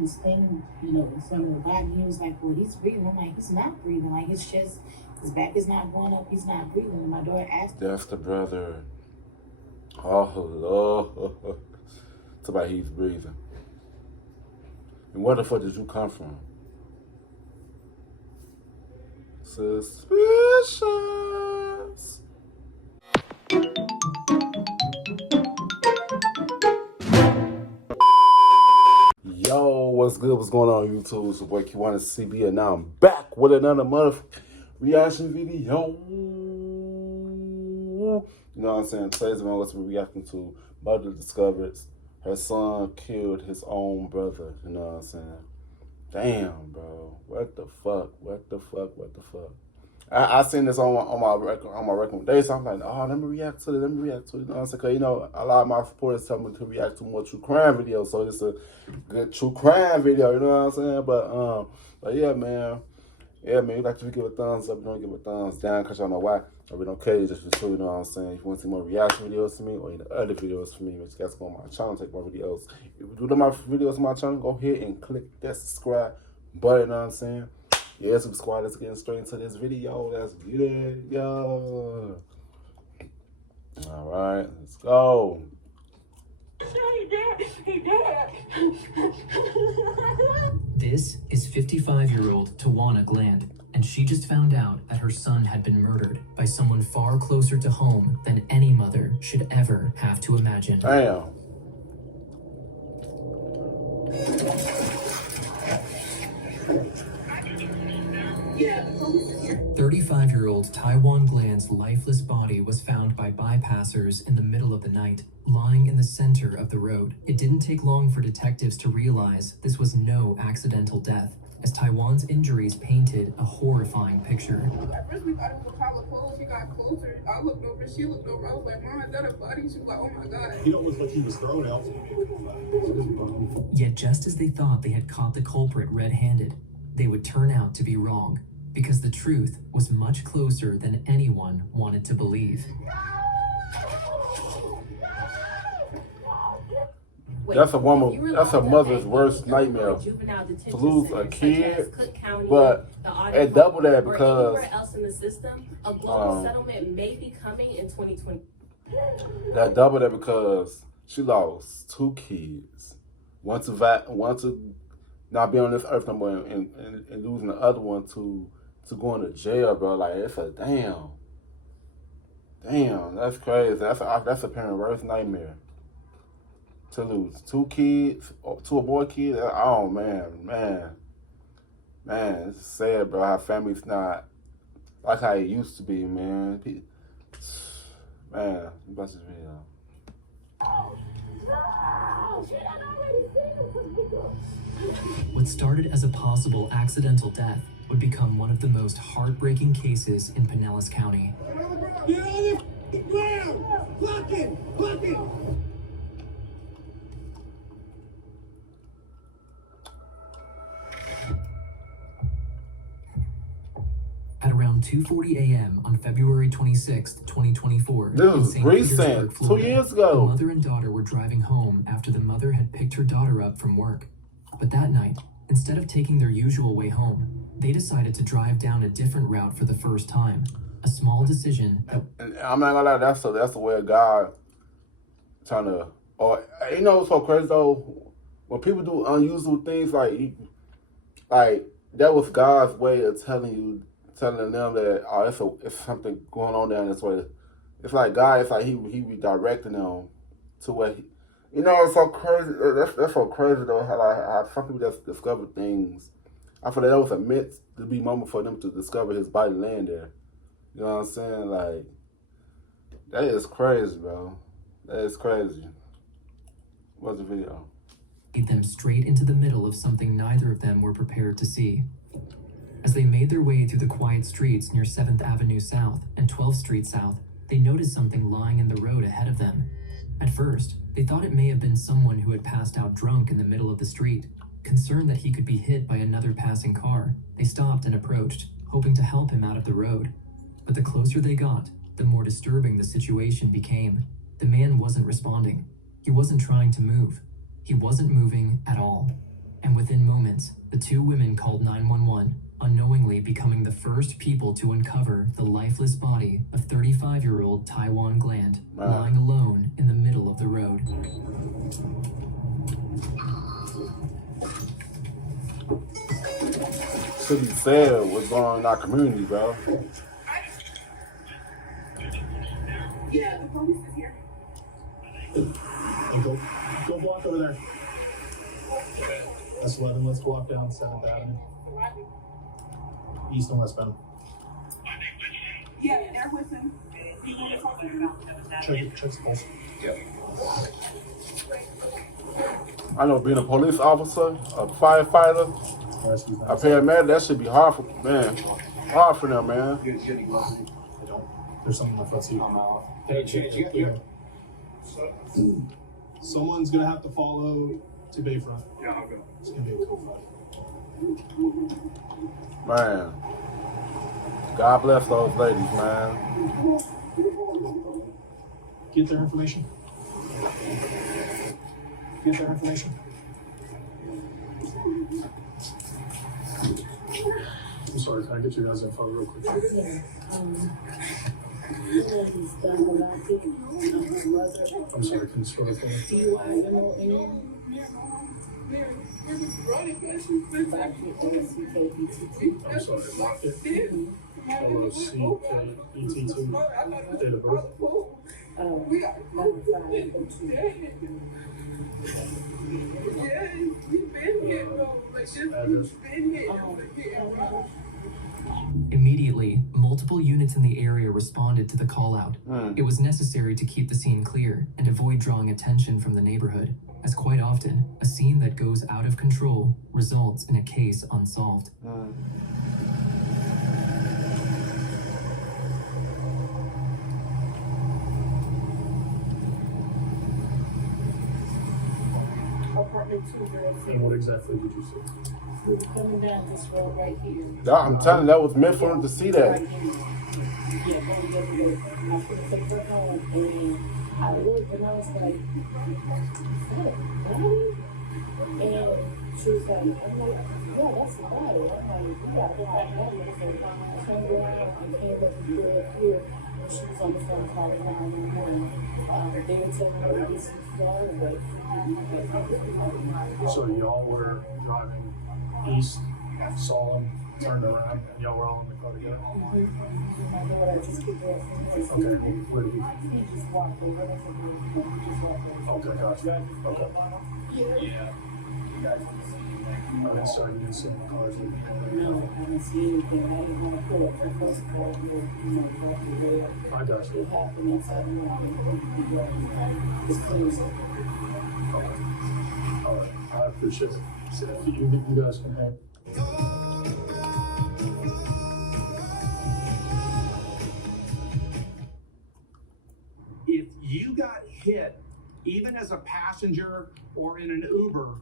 this thing, from the body. He was like, well, he's breathing. I'm like, he's not breathing. Like, his chest, his back is not going up. He's not breathing. And my daughter asked. That's the brother. Oh, Lord. It's about he's breathing. And where the fuck did you come from? Suspicious. Yo, what's good? What's going on, YouTube? It's your boy Kewonis CB, and now I'm back with another reaction video. You know what I'm saying? Today's one was reacting to mother discovers her son killed his own brother. You know what I'm saying? Damn, bro. What the fuck? I seen this on my recommendation. I'm like, oh, let me react to it. You know what I'm saying? Cause a lot of my supporters tell me to react to more true crime videos, so it's a good true crime video. You know what I'm saying? But yeah, man. Yeah, man. You like to give a thumbs up, you don't give a thumbs down, cause y'all know why. I really don't care. Just for sure, you know what I'm saying. If you want to see more reaction videos to me or any other videos from me, you guys go on my channel, take more videos. If you do my videos on my channel, go ahead and click that subscribe button. You know what I'm saying? Yeah, subscribe. Let's get straight into this video. Let's get it, yo. All right, let's go. This is 55-year-old Tawana Gland, and she just found out that her son had been murdered by someone far closer to home than any mother should ever have to imagine. Damn. 35-year-old Taiwan Gland's lifeless body was found by bypassers in the middle of the night, lying in the center of the road. It didn't take long for detectives to realize this was no accidental death, as Taiwan's injuries painted a horrifying picture. At first we thought it was a pile of clothes. She got closer. I looked over, she looked over. I was like, Mom, is that a body? She was like, oh my God. He don't look like he was thrown out. Yet just as they thought they had caught the culprit red-handed, they would turn out to be wrong, because the truth was much closer than anyone wanted to believe. That's a woman. That's a mother's worst nightmare, to lose a kid. But it doubled that because else in the system, a global settlement may be coming in 2020. That doubled that because she lost 2 kids. One to not be on this earth no more, and losing the other one to going to jail, bro. Like, it's a damn. That's crazy. That's a parent's worst nightmare. To lose 2 kids, or 2 boy kids. Oh man, it's sad, bro. How families not like how it used to be, man. Man, bless this video. What started as a possible accidental death would become one of the most heartbreaking cases in Pinellas County. Get on the ground! Block it! At around 2:40 a.m. on February 26, 2024, this in was St. recent, Petersburg, Florida, 2 years ago. the mother and daughter were driving home after the mother had picked her daughter up from work. But that night, instead of taking their usual way home, they decided to drive down a different route for the first time. A small decision that... And I'm not gonna lie, that's the way of God trying to... Or, you know what's so crazy though? When people do unusual things, like that was God's way of telling them that, oh, it's something going on down this way. It's like God, it's like he redirecting them to what he... You know, it's so crazy. That's so crazy though, how some people just discover things. I feel like that was a meant to be moment for them to discover his body laying there. You know what I'm saying? Like, that is crazy, bro. That is crazy. What's the video? Lead them straight into the middle of something neither of them were prepared to see. As they made their way through the quiet streets near 7th Avenue South and 12th Street South, they noticed something lying in the road ahead of them. At first, they thought it may have been someone who had passed out drunk in the middle of the street. Concerned that he could be hit by another passing car, they stopped and approached, hoping to help him out of the road. But the closer they got, the more disturbing the situation became. The man wasn't responding. He wasn't trying to move. He wasn't moving at all. And within moments, the two women called 911, unknowingly becoming the first people to uncover the lifeless body of 35-year-old Taiwan Gland lying alone in the middle of the road. Should be said what's going on in our community, bro. Yeah, the police is here. Go walk over there. That's 11. Let's walk down 7th Avenue. East and westbound. Yeah, they're with him. You want to talk to him? Check the pulse. I know being a police officer, a firefighter, a paramedic, that should be hard for hard for them, man. There's something in the front seat. Someone's gonna have to follow to Bayfront. Yeah, I'll go. It's gonna be a co-fight. Man. God bless those ladies, man. Get their information. Get their information. I'm sorry, can I get your guys' info real quick? Yeah, he's done a lot of things. Mother, I'm sorry, can you spell it for me? DYMON, I'm sorry, Rocket. LOCKETT. Date of birth. number 5. Yeah, we've been here, though. Like, this, we've been here. Immediately, multiple units in the area responded to the call-out. It was necessary to keep the scene clear and avoid drawing attention from the neighborhood, as quite often, a scene that goes out of control results in a case unsolved. Apartment 206. And what exactly did you see? We were coming down this road right here. I'm telling you, that was meant for them to see that. Right here. Yeah, going the other way. I put the paper home and I looked and I was like, is that a body? And she was like, I'm like, yeah, that's a body. I'm like, we gotta go back that way. So I turned around and came up and pulled up here. And she was on the phone calling 911. They were telling her to get CPR away. So y'all were driving east, saw him, turned around, and y'all were all in the car together? My daughter just kicked her from Okay, where did he? He just walked over. He just walked over. Okay, gotcha. Okay. Okay, so you didn't see any cars? No, I didn't see anything. I didn't want to pull up the first car and go, walk away. I got you. It happened inside the market. It's crazy. Okay. All right, I appreciate it. So you guys can hang. If you got hit, even as a passenger or in an Uber,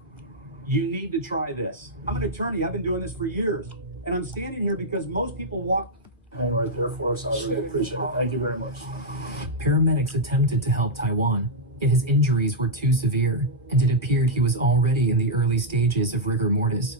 you need to try this. I'm an attorney. I've been doing this for years. And I'm standing here because most people walk. Hang right there for us. I really appreciate it. Thank you very much. Paramedics attempted to help Taiwan, yet his injuries were too severe, and it appeared he was already in the early stages of rigor mortis.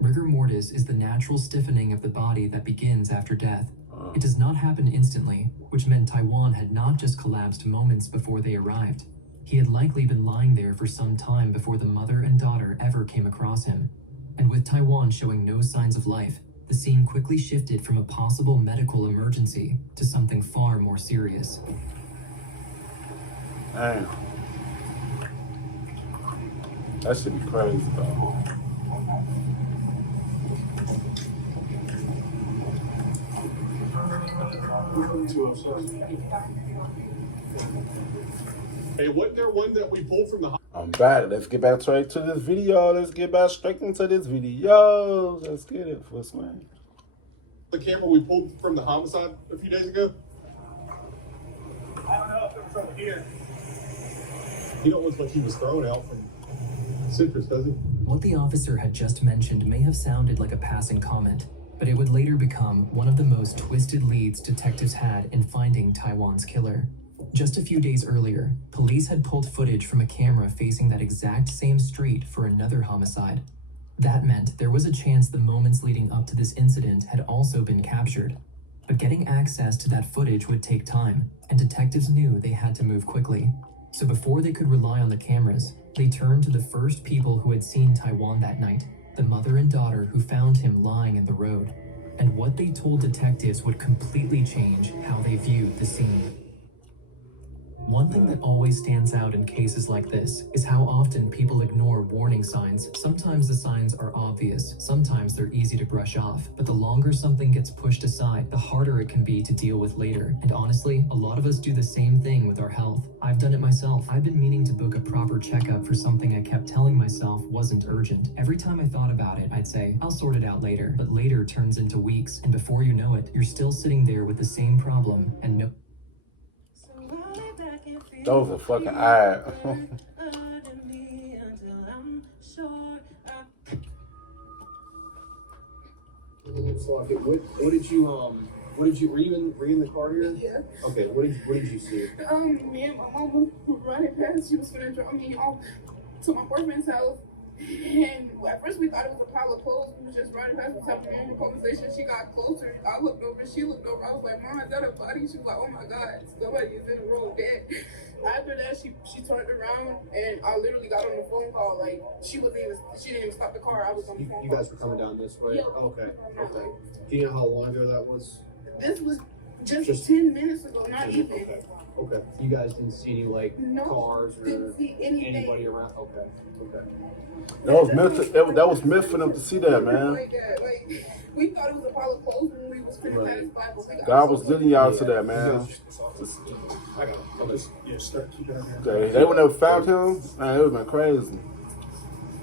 Rigor mortis is the natural stiffening of the body that begins after death. It does not happen instantly, which meant Taiwan had not just collapsed moments before they arrived. He had likely been lying there for some time before the mother and daughter ever came across him. And with Taiwan showing no signs of life, the scene quickly shifted from a possible medical emergency to something far more serious. Damn. That should be crazy, though. Hey, wasn't there one that we pulled from the I'm back. Let's get back straight to this video. Let's get back straight into this video. Let's get it, first man. the camera we pulled from the homicide a few days ago? I don't know if it was over here. He don't look like he was thrown out from citrus, does he? What the officer had just mentioned may have sounded like a passing comment, but it would later become one of the most twisted leads detectives had in finding Taiwan's killer. Just a few days earlier, police had pulled footage from a camera facing that exact same street for another homicide. That meant there was a chance the moments leading up to this incident had also been captured. But getting access to that footage would take time, and detectives knew they had to move quickly. So before they could rely on the cameras, they turned to the first people who had seen Taiwan that night, the mother and daughter who found him lying in the road. And what they told detectives would completely change how they viewed the scene. One thing that always stands out in cases like this is how often people ignore warning signs. Sometimes the signs are obvious, sometimes they're easy to brush off, but the longer something gets pushed aside, the harder it can be to deal with later. And honestly, a lot of us do the same thing with our health. I've done it myself. I've been meaning to book a proper checkup for something I kept telling myself wasn't urgent. Every time I thought about it, I'd say, I'll sort it out later. But later turns into weeks, and before you know it, you're still sitting there with the same problem and no. Those are fucking eyes. So, okay, what did you were you in the car here? Yeah. Okay, what did you see? Me and my mama were running past. She was gonna drop me off to my boyfriend's house. And at first we thought it was a pile of clothes. We was just riding past, was having a normal conversation. She got closer. I looked over, she looked over. I was like, Mom, is that a body? She was like, oh my God, somebody is in the road dead. After that, she turned around and I literally got on the phone call. Like, she didn't even stop the car. I was on the phone. You guys were coming down this way? Yeah. Okay. Do you know how long ago that was? This was just 10 minutes ago, not even. Okay. You guys didn't see any cars or didn't see anything. Anybody around? Okay. That was meant for them to see that, man. Like that. Like, we thought it was a pile of clothes when we was finna pass by, but we got God was leading y'all to that, man. I got start keeping it there. They would have found him, man, it would have been crazy.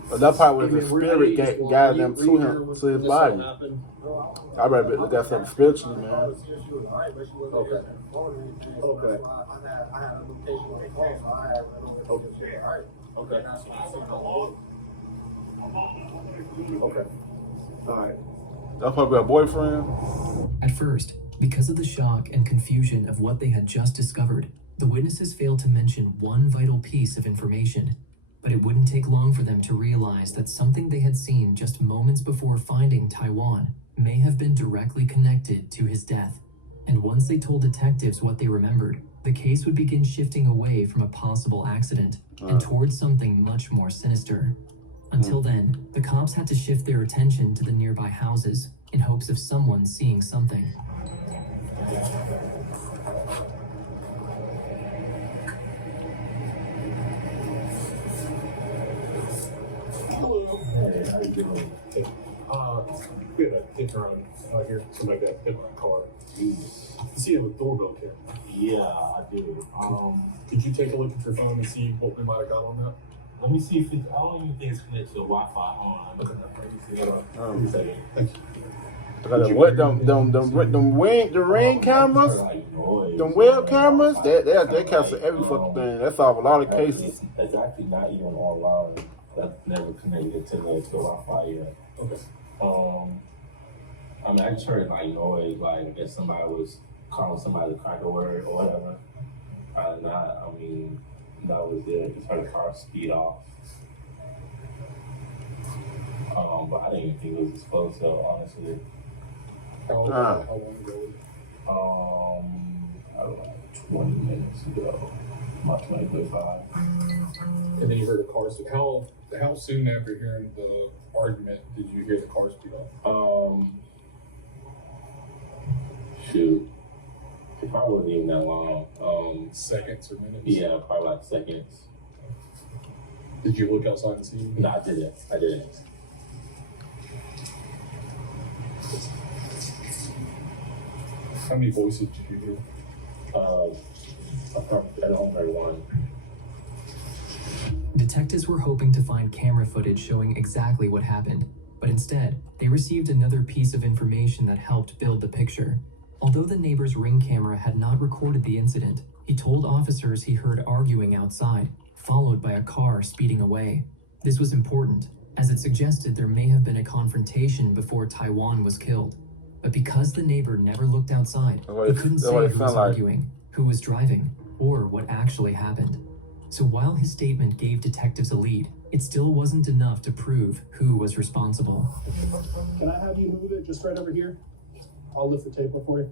But that part was the spirit guided them to him, to his body. I better look at something spiritually, man. Okay. All right. That's probably a boyfriend. At first, because of the shock and confusion of what they had just discovered, the witnesses failed to mention one vital piece of information. But it wouldn't take long for them to realize that something they had seen just moments before finding Taiwan may have been directly connected to his death. And once they told detectives what they remembered, the case would begin shifting away from a possible accident and towards something much more sinister. Until then, the cops had to shift their attention to the nearby houses in hopes of someone seeing something. Hey, how you doing? We had a hit run out here. Somebody got hit by a car. You see it with doorbell camera. Yeah, I did. Could you take a look at your phone and see what we might have got on that? Let me see if it's, I don't even think it's connected to the Wi-Fi on. Okay. Let me see. Hold on. Give me a second. Thank you. The ring cameras, them web cameras, they capture every fucking thing. That solve a lot of cases. It's actually not even online. That's never connected to the Wi-Fi yet. Okay. I mean, I just heard like noise, like if somebody was calling somebody to crack a word or whatever. That was it. Just heard the car speed off. But I didn't even think it was exposed, so honestly. How long ago? Like 20 minutes ago. About 20-25. And then you heard the cars. How soon after hearing the argument did you hear the car speed off? Shoot. It probably wasn't even that long. Seconds or minutes? Yeah, probably like seconds. Did you look outside and see anything? No, I didn't. How many voices did you hear? I don't heard one. Detectives were hoping to find camera footage showing exactly what happened, but instead, they received another piece of information that helped build the picture. Although the neighbor's ring camera had not recorded the incident, he told officers he heard arguing outside, followed by a car speeding away. This was important, as it suggested there may have been a confrontation before Taiwan was killed. But because the neighbor never looked outside, he couldn't say who was arguing, who was driving, or what actually happened. So while his statement gave detectives a lead, It still wasn't enough to prove who was responsible. Can I have you move it just right over here? I'll lift the tape up for you.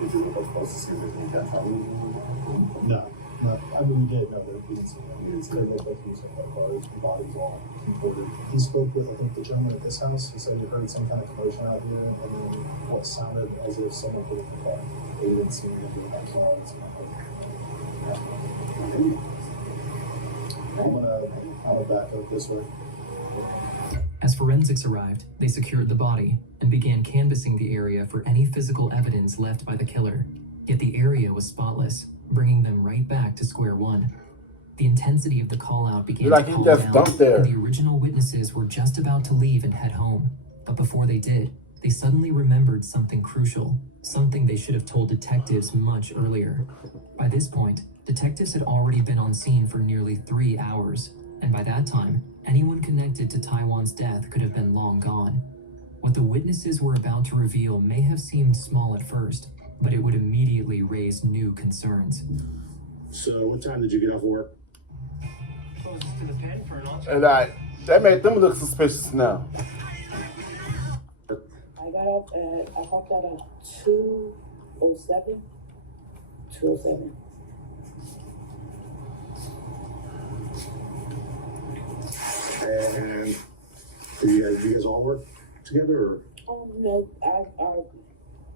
Did you look up close to see if there's any gunshot wound? No. I mean, we did. No, we didn't see that. We didn't see that. Looked like he was in the car. His body was all contorted. He spoke with, I think, the gentleman at this house. He said he heard some kind of commotion out here, and then what sounded as if someone put it in the car. But we didn't see anything in that car. I'm gonna back up this way. As forensics arrived, they secured the body and began canvassing the area for any physical evidence left by the killer. Yet the area was spotless, bringing them right back to square one. The intensity of the call-out began to calm down, and the original witnesses were just about to leave and head home. But before they did, they suddenly remembered something crucial, something they should have told detectives much earlier. By this point, detectives had already been on scene for nearly 3 hours, and by that time, anyone connected to Taiwan's death could have been long gone. What the witnesses were about to reveal may have seemed small at first, but it would immediately raise new concerns. So, what time did you get off work? Closest to the pen for an And that made them look suspicious now. I popped out at 2:07. 2:07. And do you guys all work together, or No,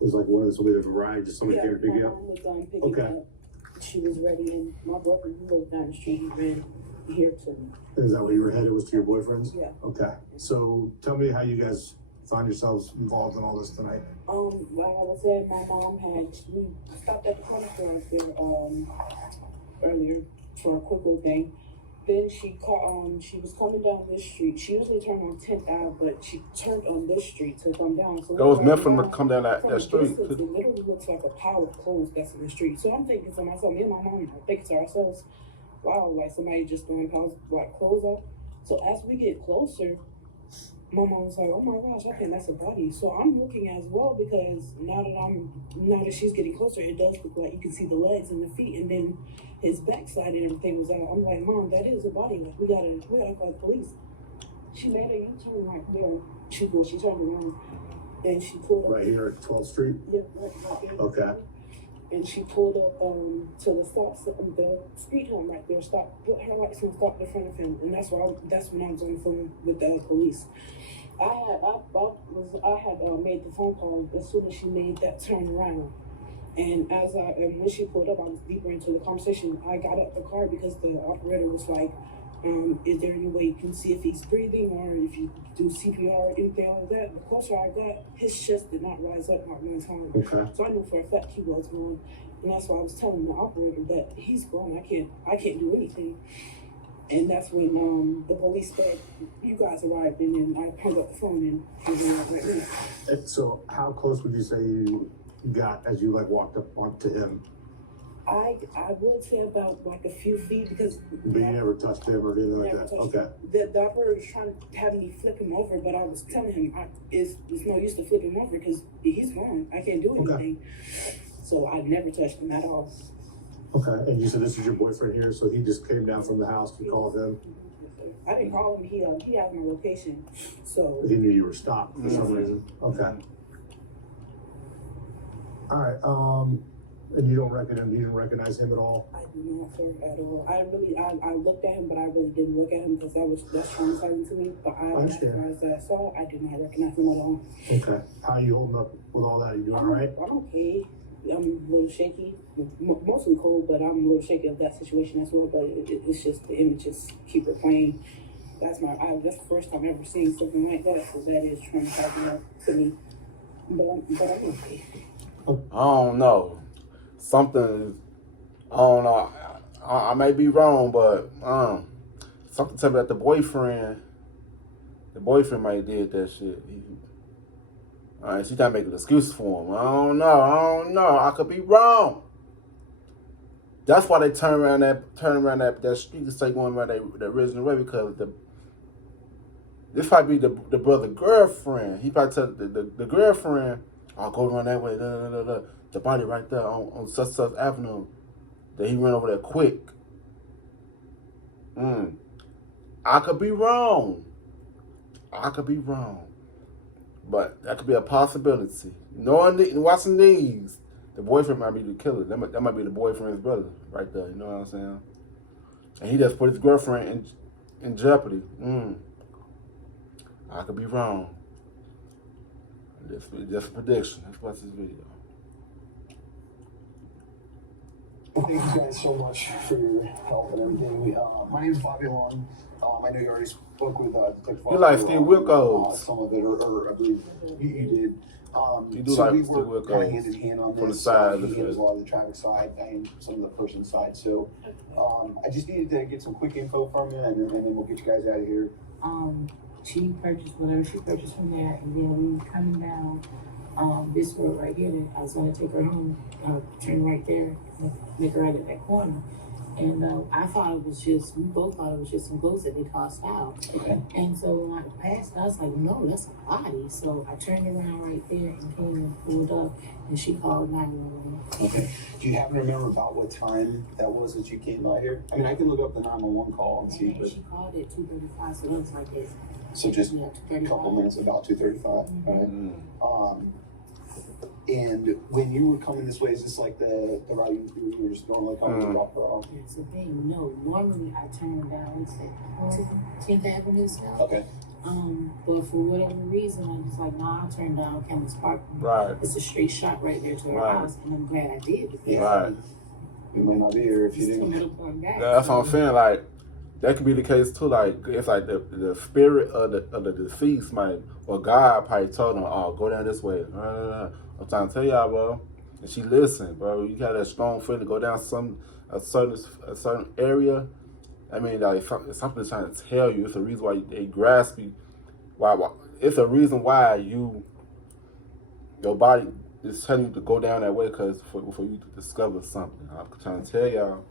was like one of somebody that ride, just somebody came to pick you up? my mom was picking me up. She was ready, and my boyfriend, who lived down the street, he ran here to me. Is that where you were headed? Was to your boyfriend's? Yeah. Okay. So tell me how you guys find yourselves involved in all this tonight. Like I said, my mom we stopped at the corner store out there earlier for a quick little thing. Then she was coming down this street. She usually turned on 10th Ave, but she turned on this street to come down. So that was meant for them to come down that street. Distance, it literally looks like a pile of clothes that's in the street. So I'm thinking to myself, me and my mom are thinking to ourselves, wow, like somebody just throwing piles like clothes up. So as we get closer, my mom was like, oh my gosh, I think that's a body. So I'm looking as well, because now that she's getting closer, it does look like you can see the legs and the feet, and then his backside and everything was out. I'm like, Mom, that is a body. Like, we gotta call the police. She made a U-turn right there. She turned around and she pulled up. Right here at 12th Street? Yeah, right there. Okay. And she pulled up to the speed hump right there, put her lights and stopped in front of him. And that's when I was on the phone with the police. I had made the phone call as soon as she made that turn around. And when she pulled up, I was deeper into the conversation. I got up the car because the operator was like, is there any way you can see if he's breathing, or if you do CPR or anything like that? The closer I got, his chest did not rise up not one time. Okay. So I knew for a fact he was gone. And that's why I was telling the operator that he's gone. I can't do anything. And that's when the police said, you guys arrived, and then I hung up the phone and he went out right there. So how close would you say you got as you walked up onto him? I would say about like a few feet, because But you never touched him or anything like that? Okay. The operator was trying to have me flip him over, but I was telling him it's no use to flip him over because he's gone. I can't do anything. Okay. So I never touched him at all. Okay. And you said this is your boyfriend here, so he just came down from the house to call him? I didn't call him. He has my location, so he knew you were stopped for some reason. Okay. All right. And you don't recognize him at all? I do not, sir, at all. I looked at him, but I really didn't look at him because that's traumatizing to me. But I recognized that I saw. I did not recognize him at all. Okay. How are you holding up with all that? Are you doing all right? I'm okay. I'm a little shaky, mostly cold, but I'm a little shaky of that situation as well. But it's just the images keep replaying. That's the first time I've ever seen something like that. So that is traumatizing to me. But I'm okay. I don't know. Something, I don't know. I may be wrong, but something tell me that the boyfriend might have did that shit. She trying to make an excuse for him. I don't know. I could be wrong. That's why they turn around that street to say going around the original way, because This might be the brother girlfriend. He probably tell the girlfriend, I'll go run that way. The body right there on such avenue. That he ran over there quick. I could be wrong. But that could be a possibility. Watching these, the boyfriend might be the killer. That might be the boyfriend's brother right there. You know what I'm saying? And he just put his girlfriend in jeopardy. I could be wrong. Just a prediction. Let's watch this video. Thank you guys so much for your help and everything. My name is Bobby Long. I know you already spoke with Detective You like Steve Wilkos? Some of it, or I believe you did. You do so like we Steve work kind of Wilkos hand in hand on from the this. side. He handles a lot of the traffic side and some of the person side. So I just needed to get some quick info from you, and then we'll get you guys out of here. She purchased whatever she purchased from there, and then we coming down this road right here. I was gonna take her home, turn right there, make her right at that corner. And I thought it was just, we both thought it was just some clothes that they tossed out. Okay. And so when I passed, I was like, no, that's a body. So I turned around right there and came and pulled up, and she called 911. Okay. Do you happen to remember about what time that was that you came by here? I mean, I can look up the 911 call and see. And she called at 2:35, so that was like this. So just a couple minutes, about 2:35, right? And when you were coming this way, is this like the route you were just normally coming to drop her off? That's the thing. No, normally I turn down 10th Avenue South. Okay. But for whatever reason, I was like, nah, I'll turn down Campus Park. Right. It's a straight shot right there to her house, and I'm glad I did. Right. You might not be here if you didn't. That's what I'm saying. Like, that could be the case too. Like, it's like the spirit of the deceased might, or God probably told them, oh, go down this way. I'm trying to tell y'all, bro. And she listened, bro. You got that strong feeling to go down a certain area. I mean, like, something's trying to tell you. It's a reason why they grasp you. Why? It's a reason why your body is telling you to go down that way, because for you to discover something. I'm trying to tell y'all.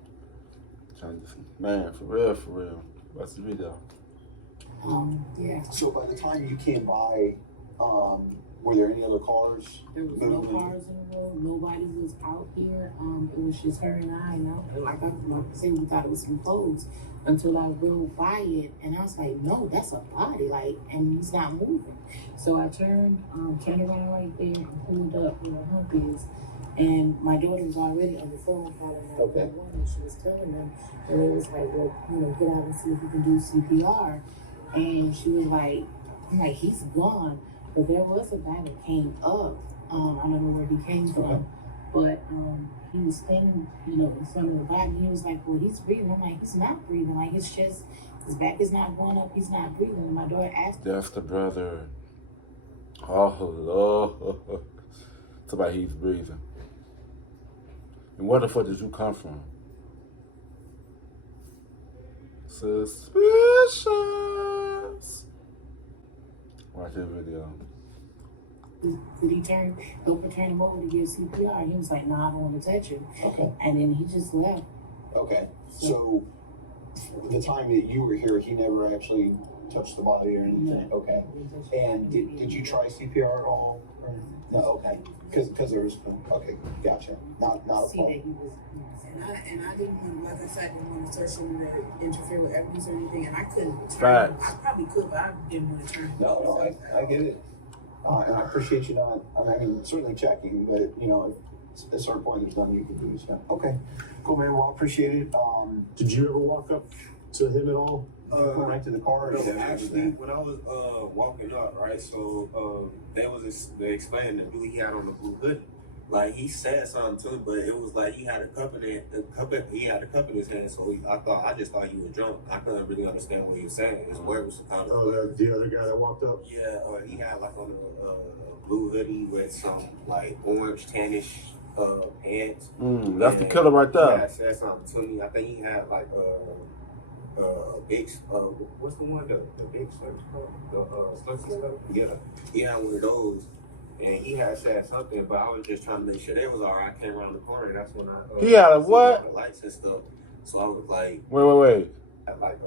Man, for real. Watch the video. Yeah. So by the time you came by, were there any other cars? There was no cars in the road. Nobody was out here. It was just her and I. Like I said, we thought it was some clothes until I rode by it, and I was like, no, that's a body. Like, and he's not moving. So I turned around right there and pulled up where the hump is. And my daughter was already on the phone calling 911, and she was telling them, and it was like, well, get out and see if you can do CPR. And she was like, I'm like, he's gone. But there was a guy that came up. I don't know where he came from, but he was standing, in front of the body. He was like, well, he's breathing. I'm like, he's not breathing. Like, his chest, his back is not going up. He's not breathing. And my daughter asked. That's the brother. Oh, Lord. Somebody, he's breathing. And where the fuck did you come from? Suspicious. Watch this video. Did he go turn him over to give CPR? And he was like, nah, I don't want to touch him. Okay. And then he just left. Okay. So the time that you were here, he never actually touched the body or anything? No. Okay. And did you try CPR at all? No, okay. Because there was, okay, gotcha. Not a problem. And I didn't want, like I said, I didn't want to search him to interfere with evidence or anything, and I couldn't turn. Right. I probably could, but I didn't want to turn. No, I get it. And I appreciate you not, I mean, certainly checking, but, at a certain point, there's nothing you can do. So, okay. Cool, man. Well, I appreciate it. Did you ever walk up to him at all? Go right to the car? No, actually, when I was walking up, right, so they explained the dude he had on the blue hoodie. Like, he said something to him, but it was like he had a cup in his hand, so I just thought he was drunk. I couldn't really understand what he was saying. His word was kind of... Oh, the other guy that walked up? Yeah, he had like on a blue hoodie with some like orange tannish pants. That's the killer right there. Yeah, said something to me. I think he had like a big what's the one, the big slurp the slurpy stuff? Yeah, he had one of those. And he had said something, but I was just trying to make sure they was all right. I came around the corner, that's when I... he had a what? The lights and stuff. So I was like... Wait. Like,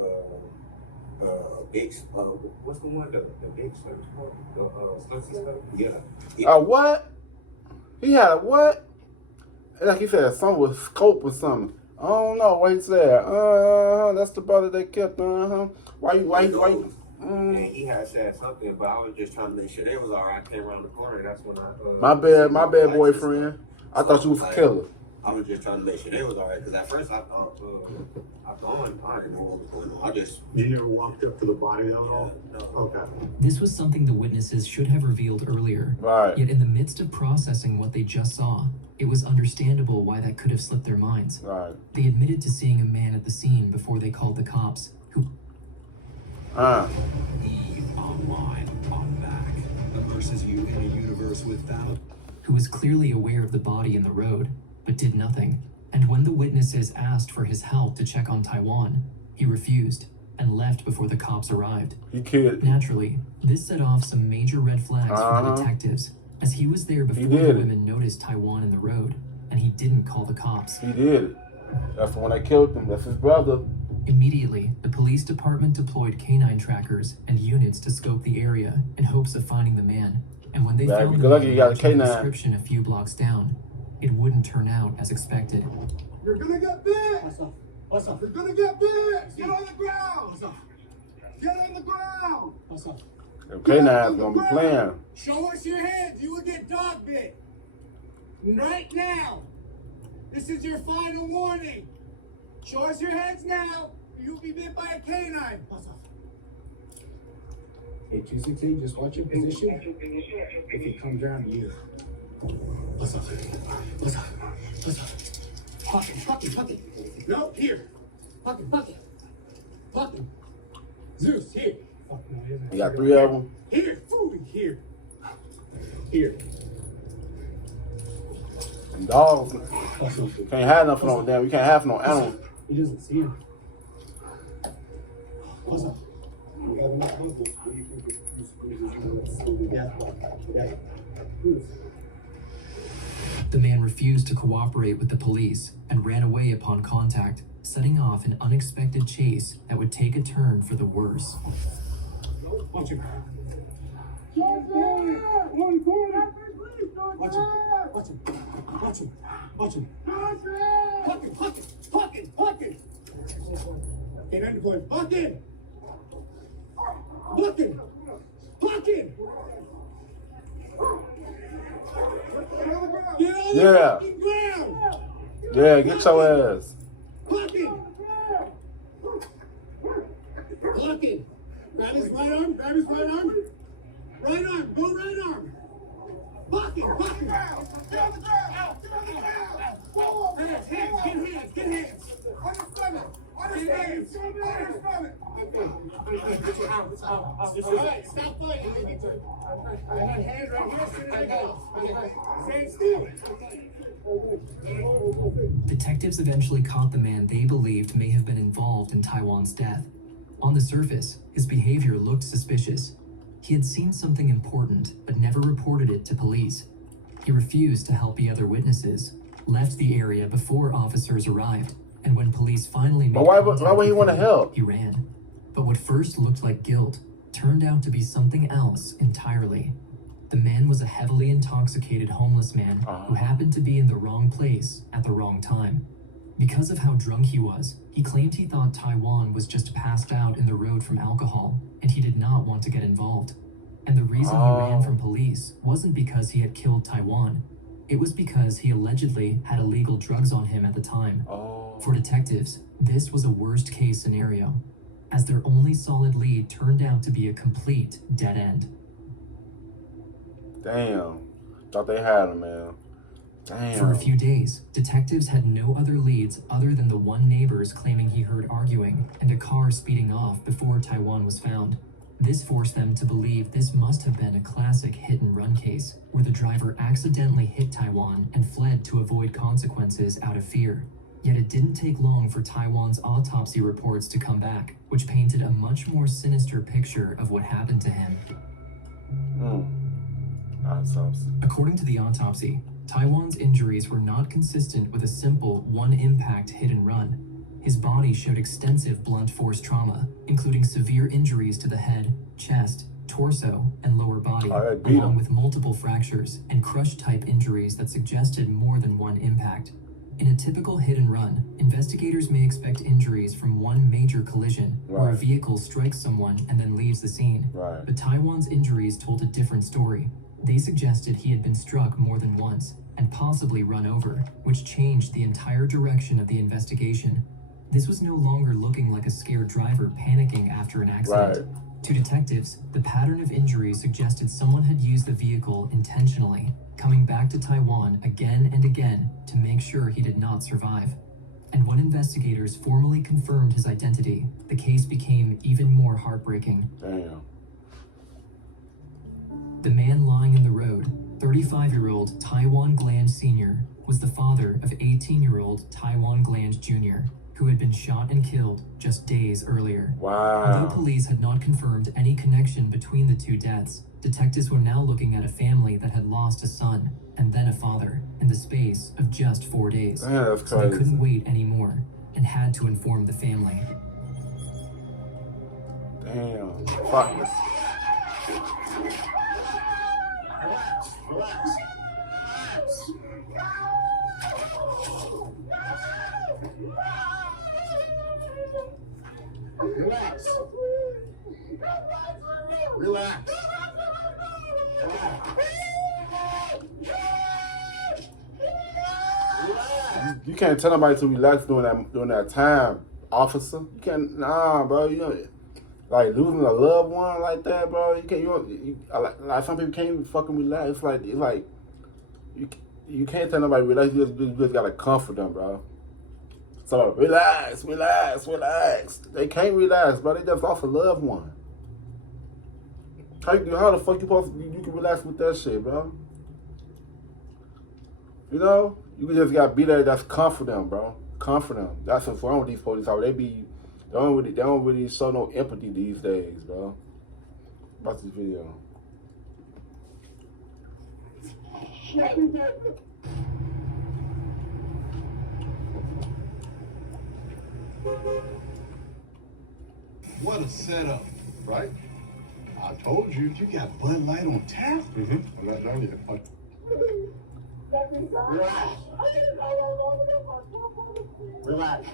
big, what's the one, the big service code? The service code? Yeah. A what? He had a what? Like he said, something with scope or something. I don't know what he said. That's the brother they kept. Why? And he had said something, but I was just trying to make sure they was alright. I came around the corner, that's when I. My bad, boyfriend. I thought you was a killer. I was just trying to make sure they was alright, because at first I thought, I didn't know what was going on. You never walked up to the body at all? No. Okay. This was something the witnesses should have revealed earlier. Right. Yet in the midst of processing what they just saw, it was understandable why that could have slipped their minds. Right. They admitted to seeing a man at the scene before they called the cops, who... Eve Online, I'm back. Immerses you in a universe without... who was clearly aware of the body in the road, but did nothing. And when the witnesses asked for his help to check on Taiwan, he refused and left before the cops arrived. You kid. Naturally, this set off some major red flags for the detectives, as he was there before the women noticed Taiwan in the road, and he didn't call the cops. He did. That's the one that killed him. That's his brother. Immediately, the police department deployed canine trackers and units to scope the area in hopes of finding the man. And when they found the man description a few blocks down, it wouldn't turn out as expected. You're gonna get bit! What's up? You're gonna get bit! Get on the ground! What's up? Get on the ground! What's up? K9's gonna be playing. Show us your hands. You will get dog bit. Right now. This is your final warning. Show us your hands now. You'll be bit by a canine. What's up? Hey, 268, just watch your position. If it comes down to you. What's up? What's up? What's up? Fuck it. No, here. Fuck it. Zeus, here. You got 3 of them. Here. Food, here. Here. And dogs. Can't have nothing on them. You can't have no animal. He doesn't see him. What's up? The man refused to cooperate with the police and ran away upon contact, setting off an unexpected chase that would take a turn for the worse. Watch him. Watch him. Fuck it. Get on the floor. Fuck it. Get on the fucking ground. Yeah, get your ass. Fuck it. Grab his right arm. Right arm. Go right arm. Fuck it. Get on the ground. Get on the ground. Hands. Get hands. On your stomach. It's out. Alright, stop fighting. I had hands right here. Sit in the house. Stand still. Detectives eventually caught the man they believed may have been involved in Taiwan's death. On the surface, his behavior looked suspicious. He had seen something important, but never reported it to police. He refused to help the other witnesses, left the area before officers arrived, and when police finally made contact why would he want to with help? He ran. But what first looked like guilt turned out to be something else entirely. The man was a heavily intoxicated homeless man who happened to be in the wrong place at the wrong time. Because of how drunk he was, he claimed he thought Taiwan was just passed out in the road from alcohol, and he did not want to get involved. And the reason he ran from police wasn't because he had killed Taiwan. It was because he allegedly had illegal drugs on him at the time. For detectives, this was a worst-case scenario, as their only solid lead turned out to be a complete dead end. Damn. Thought they had him, man. Damn. For a few days, detectives had no other leads other than the one neighbors claiming he heard arguing and a car speeding off before Taiwan was found. This forced them to believe this must have been a classic hit-and-run case, where the driver accidentally hit Taiwan and fled to avoid consequences out of fear. Yet it didn't take long for Taiwan's autopsy reports to come back, which painted a much more sinister picture of what happened to him. According to the autopsy, Taiwan's injuries were not consistent with a simple one-impact hit-and-run. His body showed extensive blunt force trauma, including severe injuries to the head, chest, torso, and lower body, along with multiple fractures and crush-type injuries that suggested more than one impact. In a typical hit and run, investigators may expect injuries from one major collision, where a vehicle strikes someone and then leaves the scene. But Taiwan's injuries told a different story. They suggested he had been struck more than once, and possibly run over, which changed the entire direction of the investigation. This was no longer looking like a scared driver panicking after an accident. To detectives, the pattern of injuries suggested someone had used the vehicle intentionally, coming back to Taiwan again and again to make sure he did not survive. And when investigators formally confirmed his identity, the case became even more heartbreaking. Damn. The man lying in the road, 35-year-old Taiwan Gland Sr., was the father of 18-year-old Taiwan Gland Jr., who had been shot and killed just days earlier. Although police had not confirmed any connection between the two deaths, detectives were now looking at a family that had lost a son and then a father in the space of just 4 days. That's so they couldn't wait anymore and had to inform the family. Damn. Fuck this. Relax. Relax. You can't tell nobody to relax during that time, officer. You can't, bro. You know, like losing a loved one like that, bro. You can't. Like some people can't even fucking relax. It's like you can't tell nobody relax. You just gotta comfort them, bro. So relax. They can't relax, bro. They just lost a loved one. How the fuck you can relax with that shit, bro? You know, you just gotta be there. That's comfort them, bro. Comfort them. That's what's wrong with these police. How they don't really show no empathy these days, bro. Watch this video. What a setup, right? I told you, you got Bud Light on tap. I'm not done yet. Relax.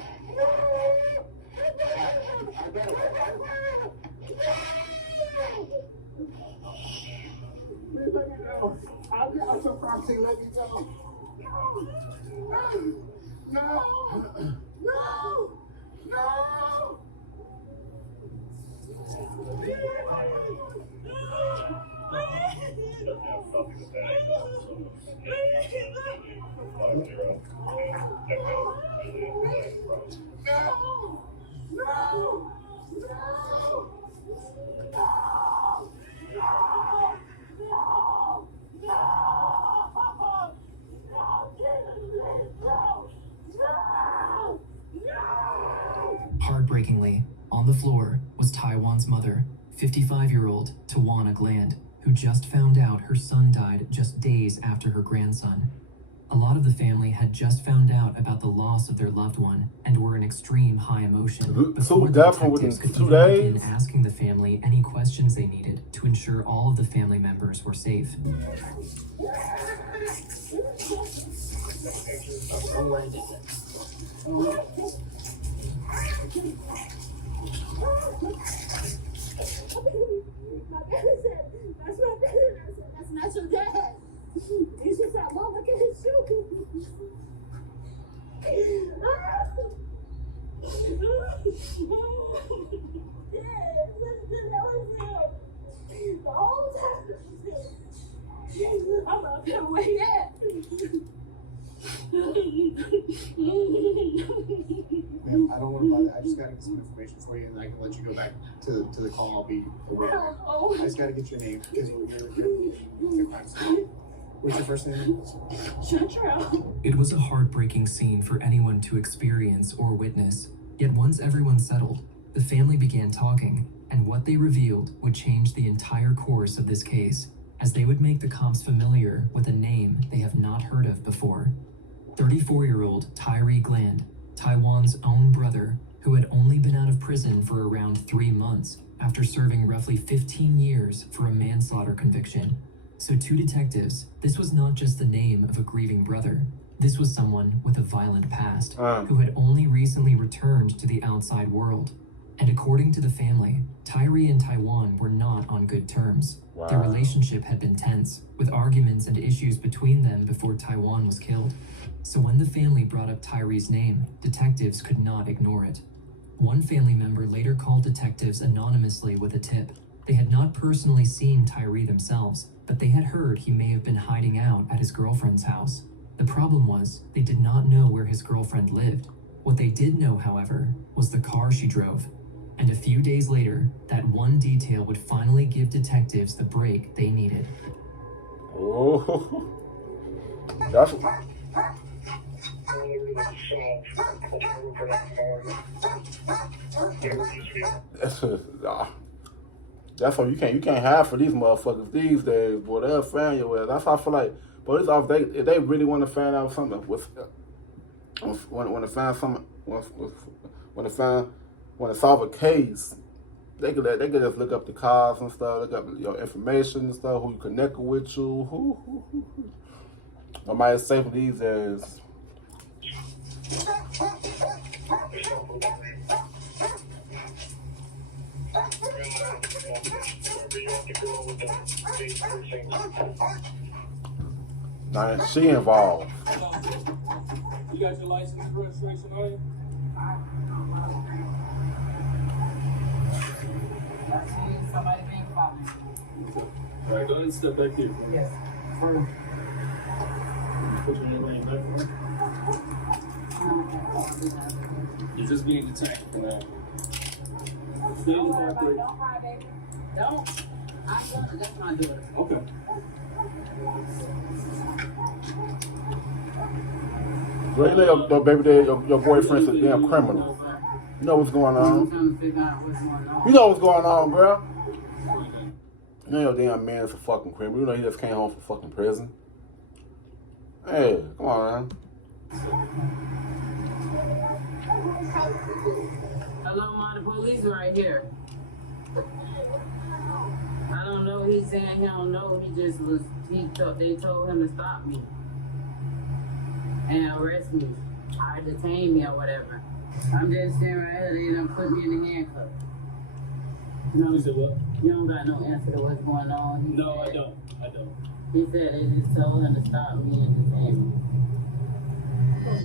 I'm so proxy, let me go. No. Heartbreakingly, on the floor was Taiwan's mother, 55-year-old Tawana Gland, who just found out her son died just days after her grandson. A lot of the family had just found out about the loss of their loved one and were in extreme high emotion before the detectives could even begin asking the family any questions they needed to ensure all of the family members were safe. That's your dad. He's just that mom. Look at his shoe. The whole time. I'm not gonna wait yet. Man, I don't want to bother. I just gotta get some information for you, and I can let you go back to the call. I'll be away. I just gotta get your name because we're the crime scene. What's your first name? It was a heartbreaking scene for anyone to experience or witness. Yet once everyone settled, the family began talking, and what they revealed would change the entire course of this case, as they would make the cops familiar with a name they have not heard of before. 34-year-old Tyree Gland, Taiwan's own brother, who had only been out of prison for around 3 months after serving roughly 15 years for a manslaughter conviction. So to detectives, this was not just the name of a grieving brother. This was someone with a violent past who had only recently returned to the outside world. And according to the family, Tyree and Taiwan were not on good terms. Wow. Their relationship had been tense, with arguments and issues between them before Taiwan was killed. So when the family brought up Tyree's name, detectives could not ignore it. One family member later called detectives anonymously with a tip. They had not personally seen Tyree themselves, but they had heard he may have been hiding out at his girlfriend's house. The problem was, they did not know where his girlfriend lived. What they did know, however, was the car she drove. And a few days later, that one detail would finally give detectives the break they needed. Oh, that's that's what you can't hide for these motherfuckers these days, boy. They'll find your ass. That's how I feel like. But it's off. If they really want to find out something, when they find something, when to solve a case, they could just look up the cars and stuff, look up your information and stuff, who you connected with you, I might say for these days. Now she involved. You got your license and registration on you? Somebody being followed. All right, go ahead and step back here. Yes. Put your name back for You're just being detained for that. Stay in the car, please. Don't cry, baby. Don't. That's my daughter. Okay. Well, you know your baby daddy, your boyfriend's a damn criminal. You know what's going on. You know what's going on, bro. You know your damn man is a fucking criminal. You know he just came home from fucking prison. Hey, come on, man. Hello, Mom, the police right here. I don't know. He's saying he don't know. They told him to stop me and arrest me. Or detain me or whatever. I'm just saying right here, they done put me in the handcuffs. No, you said what? You don't got no answer to what's going on. No, I don't. He said they just told him to stop me and detain me.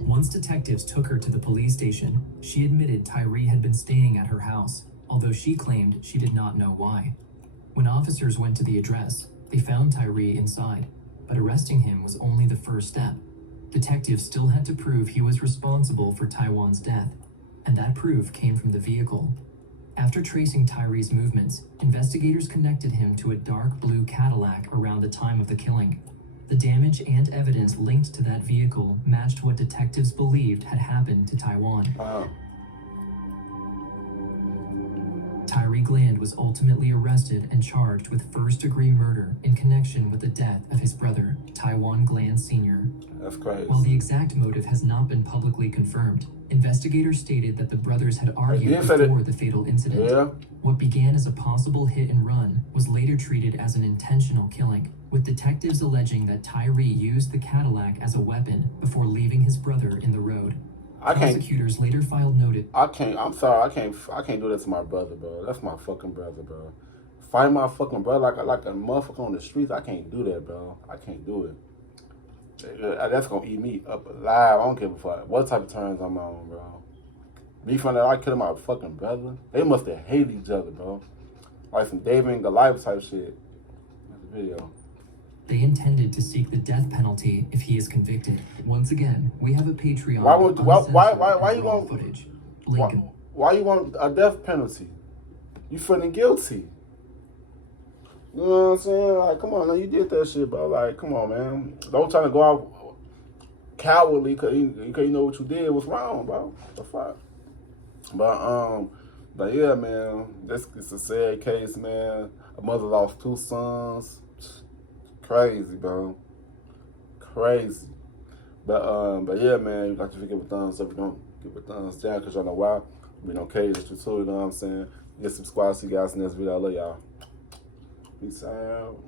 Once detectives took her to the police station, she admitted Tyree had been staying at her house, although she claimed she did not know why. When officers went to the address, they found Tyree inside, but arresting him was only the first step. Detectives still had to prove he was responsible for Taiwan's death, and that proof came from the vehicle. After tracing Tyree's movements, investigators connected him to a dark blue Cadillac around the time of the killing. The damage and evidence linked to that vehicle matched what detectives believed had happened to Taiwan. Tyree Gland was ultimately arrested and charged with first-degree murder in connection with the death of his brother, Taiwan Gland Sr. That's crazy. While the exact motive has not been publicly confirmed, investigators stated that the brothers had argued before the fatal incident. Yeah. What began as a possible hit and run was later treated as an intentional killing, with detectives alleging that Tyree used the Cadillac as a weapon before leaving his brother in the road. Prosecutors later filed notice. I'm sorry, I can't do that to my brother, bro. That's my fucking brother, bro. Fight my fucking brother like a motherfucker on the streets. I can't do that, bro. I can't do it. That's gonna eat me up alive. I don't give a fuck what type of turns I'm on, bro. Me finding out I killed my fucking brother. They must have hated each other, bro. Like some David and Goliath type shit. That's the video. They intended to seek the death penalty if he is convicted. Once again, we have a Patreon. Why you want a death penalty? You feeling guilty? You know what I'm saying? Like, come on, now you did that shit, bro. Like, come on, man. Don't try to go out cowardly because you know what you did was wrong, bro. The fuck. But yeah, man, it's a sad case, man. A mother lost 2 sons. Crazy, bro. Crazy. But yeah, man, you got to give a thumbs up if you don't Give a thumbs down, because y'all know why. We don't care, just too, you know what I'm saying? Get subscribed, see you guys in this video. I love y'all. Peace out.